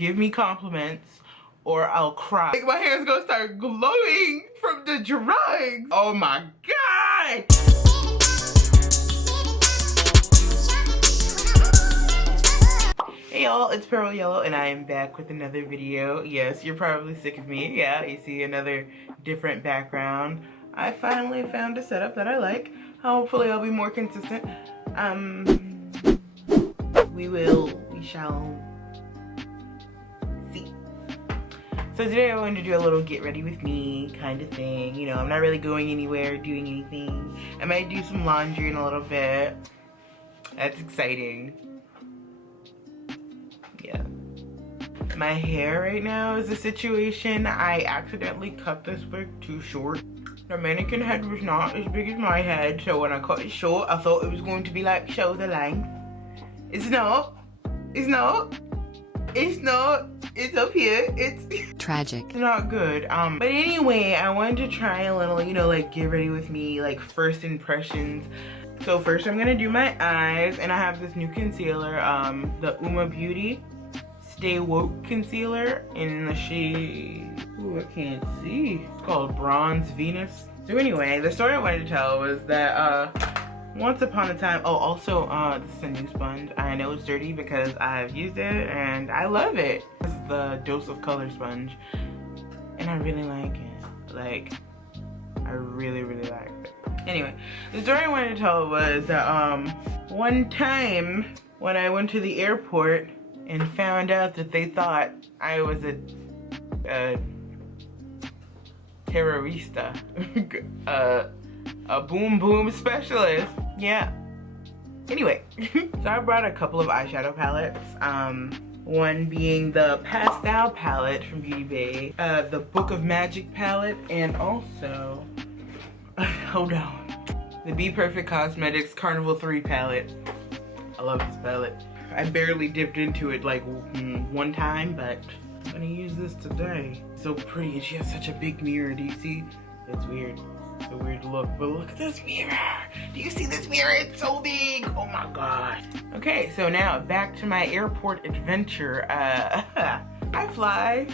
give me compliments or I'll cry. Like, my hair's gonna start glowing from the drugs. Oh my God. Hey y'all, it's Pearl Yellow and I am back with another video. Yes, you're probably sick of me. Yeah, you see another different background. I finally found a setup that I like. Hopefully I'll be more consistent. We shall see. So today I wanted to do a little get ready with me kind of thing. You know, I'm not really going anywhere, doing anything. I might do some laundry in a little bit. That's exciting. Yeah. My hair right now is a situation. I accidentally cut this wig too short. The mannequin head was not as big as my head, so when I cut it short, I thought it was going to be like shoulder length. It's not. It's not. It's not. It's up here. It's tragic. Not good. But anyway, I wanted to try a little, you know, like get ready with me, like first impressions. So first I'm gonna do my eyes, and I have this new concealer, the Uma Beauty Stay Woke concealer in the shade, ooh, I can't see. It's called Bronze Venus. So anyway, the story I wanted to tell was that once upon a time, oh also this is a new sponge. I know it's dirty because I've used it and I love it. This is the Dose of Color sponge and I really like it. Like, I really like it. Anyway, the story I wanted to tell was that one time when I went to the airport and found out that they thought I was a terrorista, a boom boom specialist. Yeah. Anyway, so I brought a couple of eyeshadow palettes. One being the Pastel palette from Beauty Bay, the Book of Magic palette, and also, hold on, the Be Perfect Cosmetics Carnival 3 palette. I love this palette. I barely dipped into it like one time, but I'm gonna use this today. So pretty, and she has such a big mirror. Do you see? It's weird. It's a weird look, but look at this mirror. Do you see this mirror? It's so big. Oh my God. Okay, so now back to my airport adventure. I fly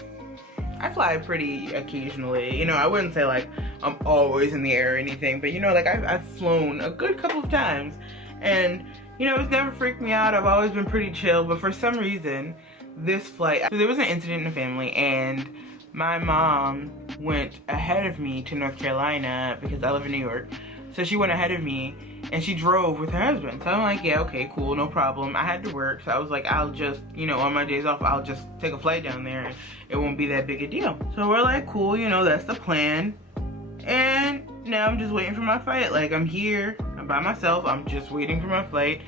pretty occasionally. You know, I wouldn't say like I'm always in the air or anything, but you know, like I've flown a good couple of times, and you know, it's never freaked me out. I've always been pretty chill, but for some reason, this flight, so there was an incident in the family, and my mom went ahead of me to North Carolina because I live in New York. So she went ahead of me and she drove with her husband. So I'm like, yeah, okay, cool, no problem. I had to work, so I was like, I'll just, you know, on my days off, I'll just take a flight down there and it won't be that big a deal. So we're like, cool, you know, that's the plan. And now I'm just waiting for my flight. Like, I'm here, I'm by myself, I'm just waiting for my flight,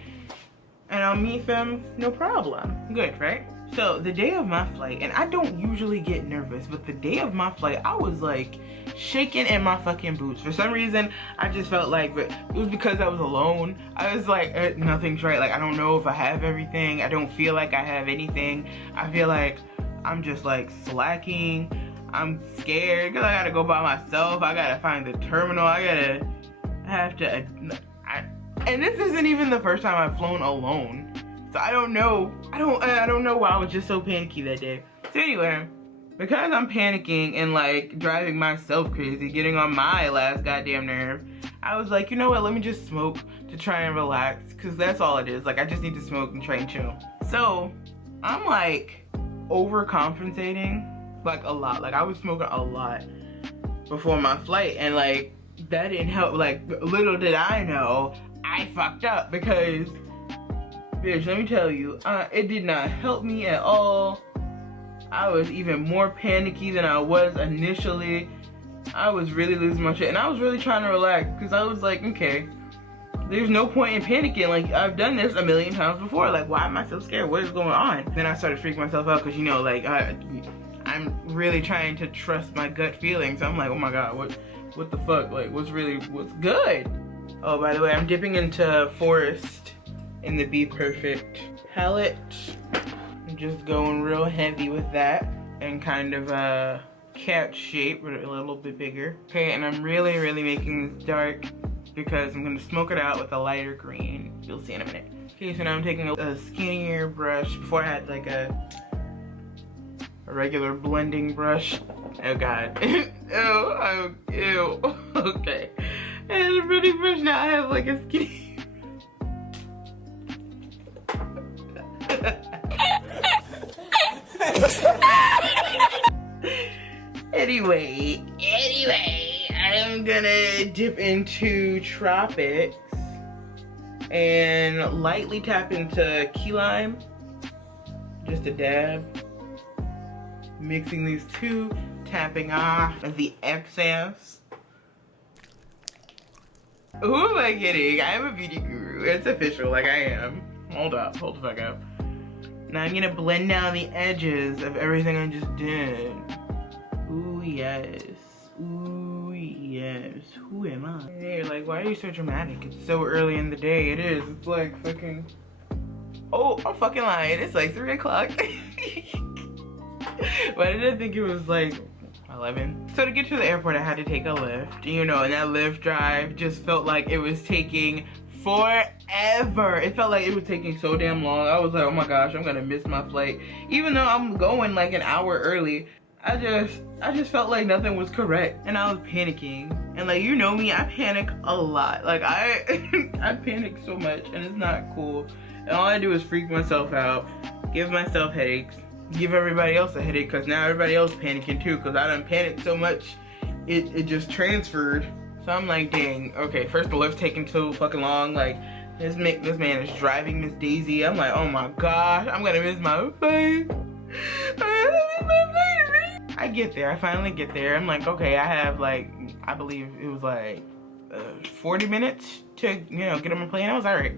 and I'll meet them, no problem. Good, right? So the day of my flight, and I don't usually get nervous, but the day of my flight, I was like shaking in my fucking boots. For some reason, I just felt like, but it was because I was alone. I was like, nothing's right. Like, I don't know if I have everything. I don't feel like I have anything. I feel like I'm just like slacking. I'm scared because I gotta go by myself. I gotta find the terminal. And this isn't even the first time I've flown alone. So I don't know. I don't know why I was just so panicky that day. So anyway, because I'm panicking and like driving myself crazy, getting on my last goddamn nerve, I was like, you know what, let me just smoke to try and relax, because that's all it is. Like, I just need to smoke and try and chill. So I'm like overcompensating like a lot. Like, I was smoking a lot before my flight, and like that didn't help. Like, little did I know, I fucked up, because bitch, let me tell you, it did not help me at all. I was even more panicky than I was initially. I was really losing my shit, and I was really trying to relax, because I was like, okay, there's no point in panicking. Like, I've done this a million times before. Like, why am I so scared? What is going on? Then I started freaking myself out, because, you know, like, I'm really trying to trust my gut feelings. I'm like, oh my God, what the fuck? Like, what's good? Oh, by the way, I'm dipping into Forest in the Be Perfect palette. I'm just going real heavy with that, and kind of a cat shape, but a little bit bigger. Okay, and I'm really making this dark because I'm gonna smoke it out with a lighter green. You'll see in a minute. Okay, so now I'm taking a skinnier brush. Before I had like a a regular blending brush. Oh God. Ew, oh, ew. Okay. And the blending brush, now I have like a skinny. Anyway, I'm gonna dip into Tropics and lightly tap into key lime, just a dab. Mixing these two, tapping off the excess. Who am I kidding? I am a beauty guru. It's official, like I am. Hold up, hold the fuck up. Now I'm gonna blend down the edges of everything I just did. Ooh, yes. Ooh, yes. Who am I? Hey, like, why are you so dramatic? It's so early in the day. It is. It's like fucking... Oh, I'm fucking lying. It's like 3 o'clock. But I didn't think it was like 11. So to get to the airport, I had to take a Lyft. You know, and that Lyft drive just felt like it was taking forever. It felt like it was taking so damn long. I was like, oh my gosh, I'm gonna miss my flight. Even though I'm going like an hour early, I just felt like nothing was correct, and I was panicking. And like, you know me, I panic a lot. Like I panic so much, and it's not cool. And all I do is freak myself out, give myself headaches, give everybody else a headache, because now everybody else panicking too, because I done panicked so much, it just transferred. So I'm like, dang, okay, first the Lyft taking so fucking long, like, this man is driving Miss Daisy. I'm like, oh my gosh, I'm gonna miss my flight. I get there, I finally get there. I'm like, okay, I have like, I believe it was like 40 minutes to, you know, get on my plane. I was all right,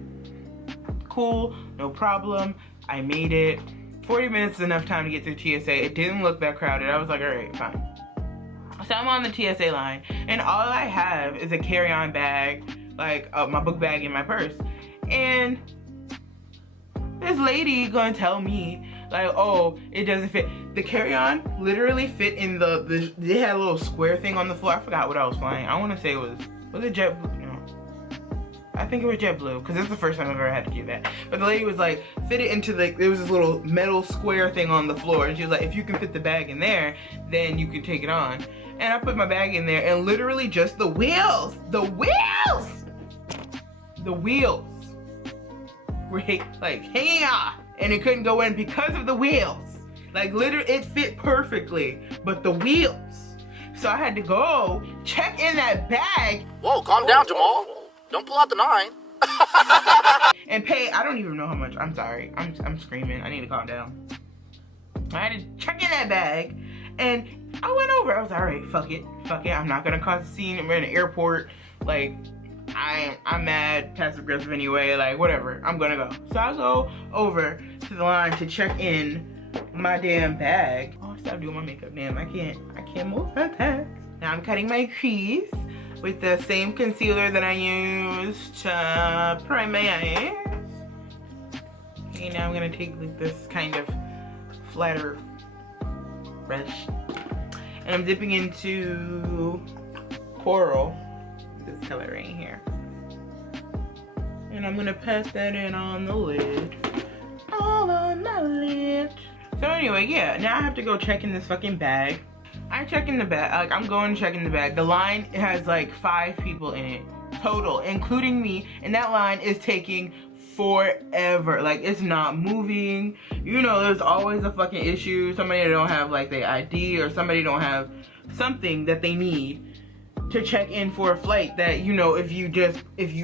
cool, no problem. I made it. 40 minutes is enough time to get through TSA. It didn't look that crowded. I was like, all right, fine. So I'm on the TSA line, and all I have is a carry-on bag, like my book bag in my purse. And this lady gonna tell me, like, oh, it doesn't fit. The carry-on literally fit in they had a little square thing on the floor. I forgot what I was flying. I wanna say it was it JetBlue? No. I think it was JetBlue, because it's the first time I've ever had to do that. But the lady was like, fit it into there was this little metal square thing on the floor, and she was like, if you can fit the bag in there, then you can take it on. And I put my bag in there, and literally just the wheels were like hanging off, and it couldn't go in because of the wheels. Like literally, it fit perfectly, but the wheels. So I had to go check in that bag. Whoa, calm down, Jamal. Don't pull out the 9. And pay, I don't even know how much. I'm sorry, I'm screaming. I need to calm down. I had to check in that bag, and I went over. I was like, all right, fuck it. I'm not gonna cause a scene. We're in an airport. Like, I'm mad, passive aggressive anyway. Like, whatever. I'm gonna go. So I go over to the line to check in my damn bag. Oh, stop doing my makeup, damn. I can't move my tags. Now I'm cutting my crease with the same concealer that I used to prime my eyes. Okay, now I'm gonna take like this kind of flatter brush, and I'm dipping into Coral, this color right here, and I'm gonna pat that in on the lid, all on my lid. So anyway, yeah, now I have to go check in this fucking bag. I check in the bag, like I'm going to check in the bag. The line has like 5 people in it total, including me, and that line is taking forever. Like, it's not moving. You know, there's always a fucking issue. Somebody don't have like their ID, or somebody don't have something that they need to check in for a flight that, you know, if you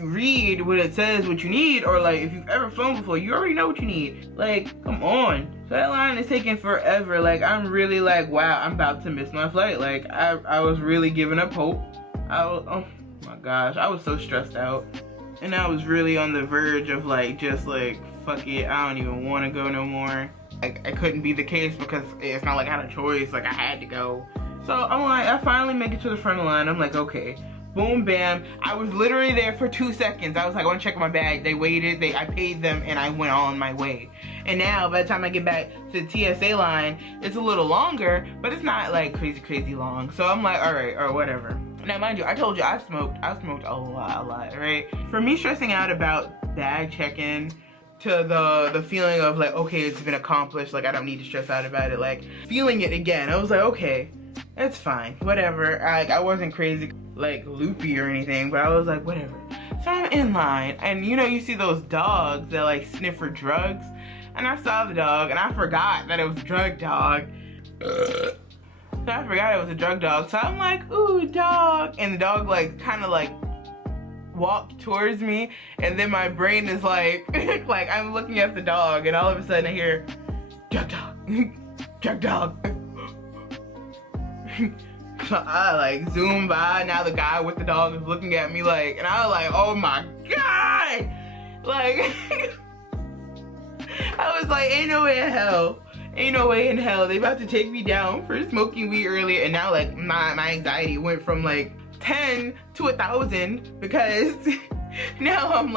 read what it says what you need, or like if you've ever flown before, you already know what you need. Like, come on. So that line is taking forever. Like, I'm really like, wow, I'm about to miss my flight. Like, I was really giving up hope. Oh my gosh, I was so stressed out. And I was really on the verge of like, just like, fuck it, I don't even want to go no more. Like, I couldn't be the case, because it's not like I had a choice, like I had to go. So I'm like, I finally make it to the front of the line. I'm like, okay, boom, bam. I was literally there for 2 seconds. I was like, I want to check my bag. They waited, I paid them, and I went on my way. And now, by the time I get back to the TSA line, it's a little longer, but it's not like crazy long. So I'm like, all right, or whatever. Now, mind you, I told you I smoked a lot, right? For me stressing out about bag check-in, to the feeling of like, okay, it's been accomplished, like I don't need to stress out about it, like feeling it again. I was like, okay, it's fine, whatever. I wasn't crazy, like loopy or anything, but I was like, whatever. So I'm in line, and you know, you see those dogs that like sniff for drugs, and I saw the dog, and I forgot that it was a drug dog. So I forgot it was a drug dog, so I'm like, ooh, dog, and the dog like kind of like walked towards me, and then my brain is like like I'm looking at the dog, and all of a sudden I hear drug dog, drug dog. So I like zoom by. Now the guy with the dog is looking at me like, and I was like, oh my god, like I was like, ain't no way in hell, ain't no way in hell they about to take me down for smoking weed earlier. And now like my anxiety went from like 10 to 1,000 because now I'm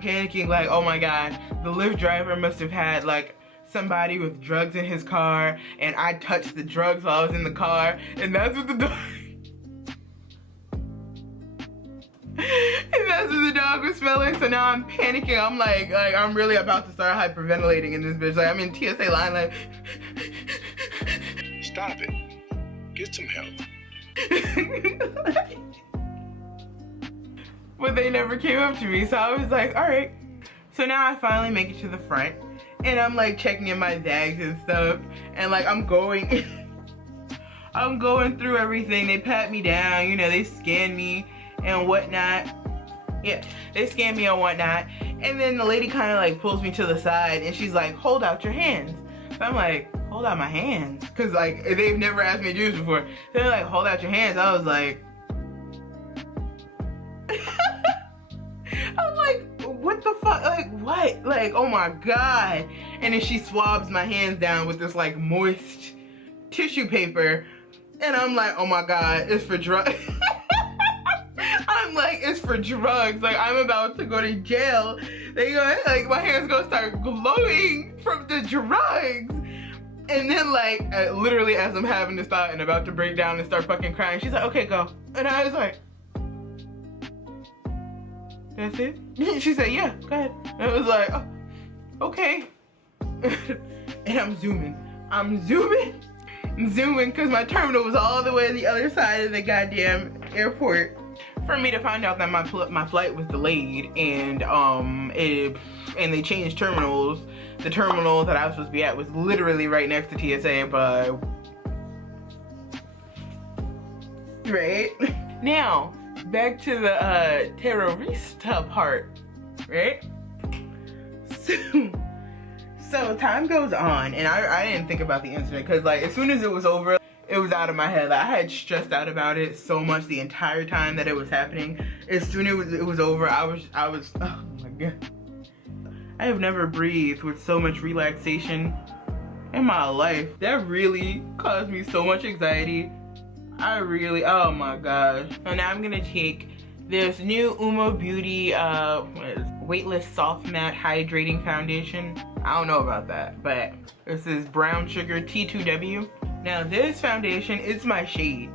panicking, like, oh my god, the Lyft driver must have had like somebody with drugs in his car, and I touched the drugs while I was in the car, and that's what the dog and that's what the dog was smelling. So now I'm panicking. I'm like I'm really about to start hyperventilating in this bitch. Like I'm in TSA line like stop it. Get some help. But they never came up to me, so I was like, all right. So now I finally make it to the front, and I'm like checking in my bags and stuff, and like I'm going I'm going through everything. They pat me down, you know, they scan me and whatnot. Yeah, they scan me and whatnot, and then the lady kind of like pulls me to the side, and she's like, hold out your hands. So I'm like, hold out my hands, because like they've never asked me to do this before. So they're like, hold out your hands. I was like I'm like, what the fuck? Like, what? Like, oh my god. And then she swabs my hands down with this like moist tissue paper, and I'm like, oh my god, it's for drugs. I'm like, it's for drugs. Like, I'm about to go to jail. They go, like, my hands gonna start glowing from the drugs. And then like, literally as I'm having this thought and about to break down and start fucking crying, she's like, okay, go. And I was like, that's it? She said, yeah, go ahead. And I was like, oh, okay. And I'm zooming because my terminal was all the way on the other side of the goddamn airport. For me to find out that my flight was delayed, and they changed terminals. The terminal that I was supposed to be at was literally right next to TSA, but right now back to the terrorista part, right? So time goes on, and I didn't think about the incident because like as soon as it was over, it was out of my head. Like, I had stressed out about it so much the entire time that it was happening. As soon as it was over, I was oh my god. I have never breathed with so much relaxation in my life. That really caused me so much anxiety. Oh my gosh. So now I'm gonna take this new Umo Beauty Weightless Soft Matte Hydrating Foundation. I don't know about that, but this is Brown Sugar T2W. Now this foundation, it's my shade,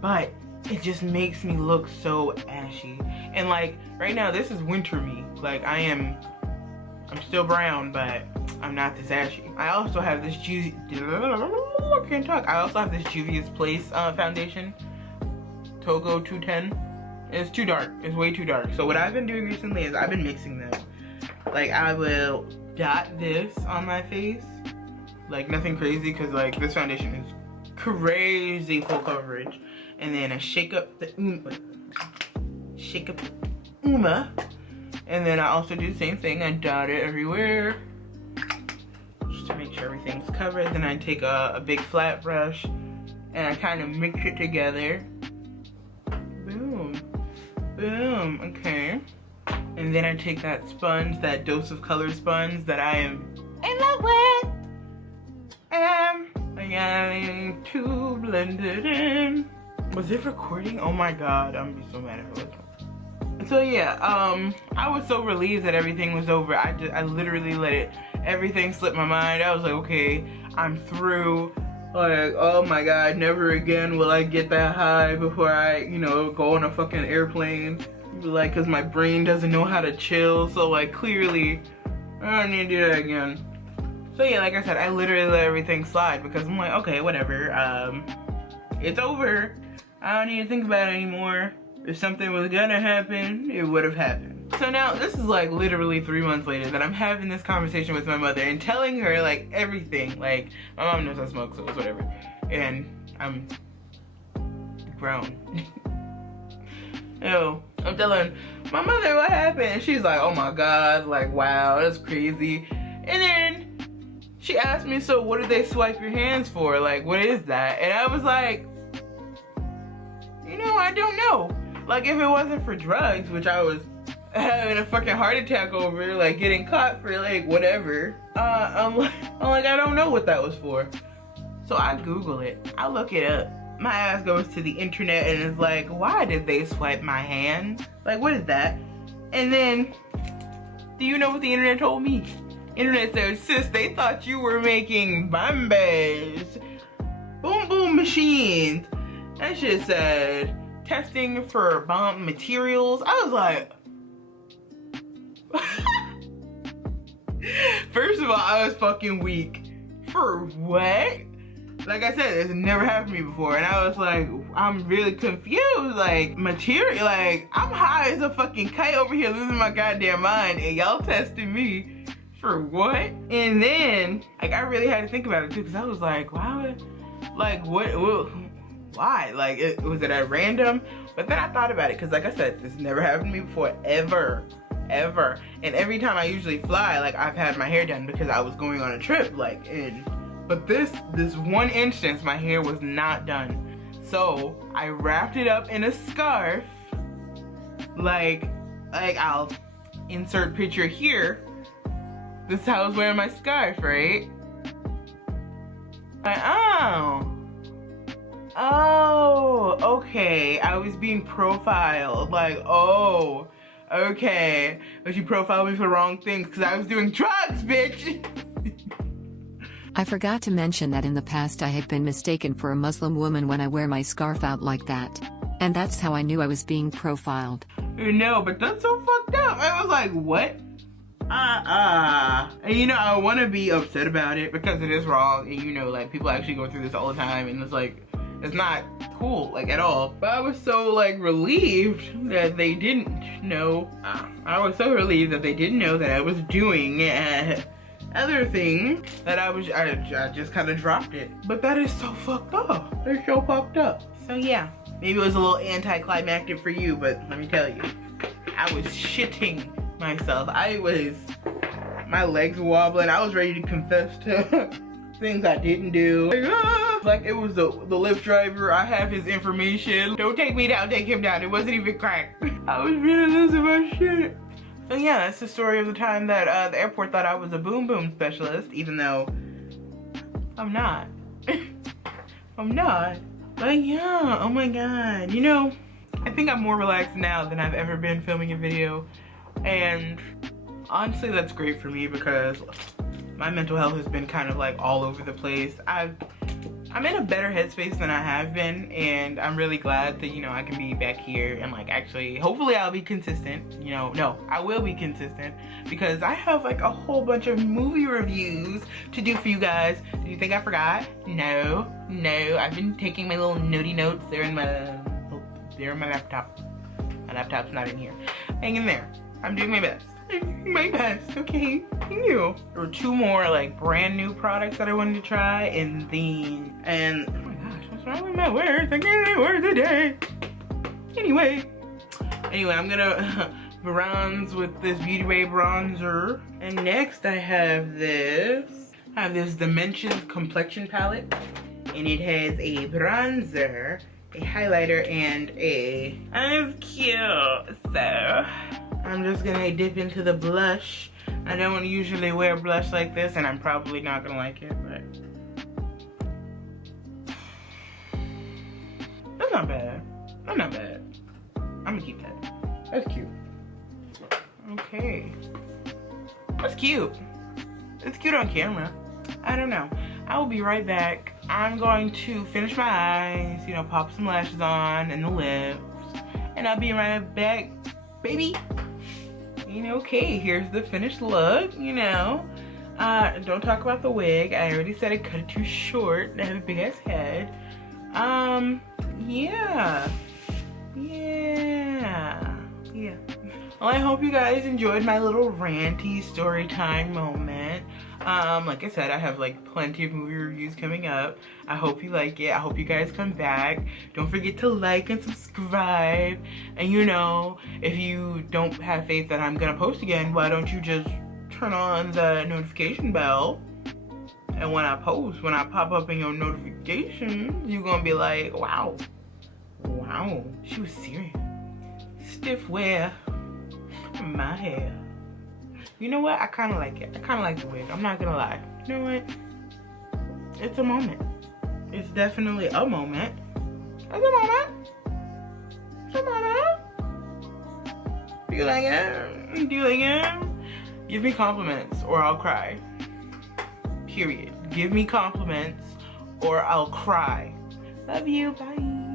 but it just makes me look so ashy. And like right now, this is winter me. Like I'm still brown, but I'm not this ashy. I also have this I can't talk. I also have this Juvia's Place foundation, Togo 210. It's too dark. It's way too dark. So what I've been doing recently is I've been mixing them. Like I will dot this on my face, like nothing crazy, because like this foundation is crazy full coverage. And then I shake up the Uma, and then I also do the same thing. I dot it everywhere just to make sure everything's covered. Then I take a big flat brush and I kind of mix it together. Boom, boom. Okay. And then I take that sponge, that Dose of Color sponge that I am in love with, and I'm going to blend it in. Was it recording? Oh my god, I'm gonna be so mad if it was. So yeah, I was so relieved that everything was over. I literally let everything slip my mind. I was like, okay, I'm through. Like, oh my god, never again will I get that high before I, you know, go on a fucking airplane. like, cause my brain doesn't know how to chill. So like, clearly, I don't need to do that again. So yeah, like I said, I literally let everything slide because I'm like, okay, whatever. It's over. I don't need to think about it anymore. If something was gonna happen, it would have happened. So now this is like literally 3 months later that I'm having this conversation with my mother and telling her like everything. Like, my mom knows I smoke, so it's whatever. And I'm grown. Yo, I'm telling my mother what happened, and she's like, oh my god, like, wow, that's crazy. And then she asked me, so what did they swipe your hands for? Like, what is that? And I was like, you know, I don't know. Like, if it wasn't for drugs, which I was having a fucking heart attack over, like getting caught for like whatever, I'm like, I don't know what that was for. So I Google it, I look it up. My ass goes to the internet and is like, why did they swipe my hand? Like, what is that? And then, do you know what the internet told me? Internet said, sis, they thought you were making bombas, boom boom machines. That shit said, testing for bomb materials. I was like, first of all, I was fucking weak. For what? Like I said, this never happened to me before, and I was like, I'm really confused. Like, material, like, I'm high as a fucking kite over here losing my goddamn mind, and y'all testing me for what? And then, like, I really had to think about it too, because I was like, why? Like, what? Why? Like, was it at random? But then I thought about it, because like I said, this never happened to me before, ever. And every time I usually fly, like, I've had my hair done because I was going on a trip, like, but this one instance, my hair was not done. So I wrapped it up in a scarf. Like I'll insert picture here. This is how I was wearing my scarf, right? Like, oh, okay. I was being profiled. Like, oh, okay. But you profiled me for the wrong things because I was doing drugs, bitch. I forgot to mention that in the past I have been mistaken for a Muslim woman when I wear my scarf out like that. And that's how I knew I was being profiled. No, but that's so fucked up. I was like, what? And you know, I want to be upset about it because it is wrong. And you know, like, people actually go through this all the time. And it's like, it's not cool, like, at all. But I was so, like, relieved that they didn't know. I was so relieved that they didn't know that I was doing other thing that I just kind of dropped it. But that is so fucked up. It's so fucked up. So yeah, maybe it was a little anticlimactic for you, but let me tell you, I was shitting myself. My legs wobbling. I was ready to confess to things I didn't do. Like it was the Lyft driver. I have his information. Don't take me down, take him down. It wasn't even crack. I was really losing my shit. So yeah, that's the story of the time that the airport thought I was a boom boom specialist, even though I'm not. I'm not. But yeah, oh my god. You know, I think I'm more relaxed now than I've ever been filming a video. And honestly, that's great for me because my mental health has been kind of like all over the place. I'm in a better headspace than I have been, and I'm really glad that, you know, I can be back here and like actually, hopefully I'll be consistent, you know. No, I will be consistent because I have like a whole bunch of movie reviews to do for you guys. Do you think I forgot? No, I've been taking my little notey notes. They're in my laptop. My laptop's not in here. Hang in there. I'm doing my best. My best, okay? You. There were 2 more like brand new products that I wanted to try, and oh my gosh, what's wrong with my words? I can't say words today. Anyway, I'm gonna bronze with this Beauty Bay bronzer, and next I have this Dimensions complexion palette, and it has a bronzer, a highlighter, and it's cute. So I'm just gonna dip into the blush. I don't usually wear blush like this, and I'm probably not gonna like it, but that's not bad. That's not bad. I'm gonna keep that. That's cute. Okay. That's cute. It's cute on camera. I don't know. I will be right back. I'm going to finish my eyes, you know, pop some lashes on and the lips, and I'll be right back baby. You know, okay, here's the finished look, you know. Don't talk about the wig. I already said I cut it too short. I have a big ass head. Yeah. Well, I hope you guys enjoyed my little ranty story time moment. Like I said, I have like plenty of movie reviews coming up. I hope you like it. I hope you guys come back. Don't forget to like and subscribe. And you know, if you don't have faith that I'm gonna post again, why don't you just turn on the notification bell? And when I post, when I pop up in your notifications, you're gonna be like, wow, she was serious. Stiff wear my hair. You know what? I kind of like it. I kind of like the wig. I'm not gonna lie. You know what? It's a moment. It's definitely a moment. It's a moment. It's a moment. Do you like it? Do you like it? Give me compliments or I'll cry. Period. Give me compliments or I'll cry. Love you. Bye.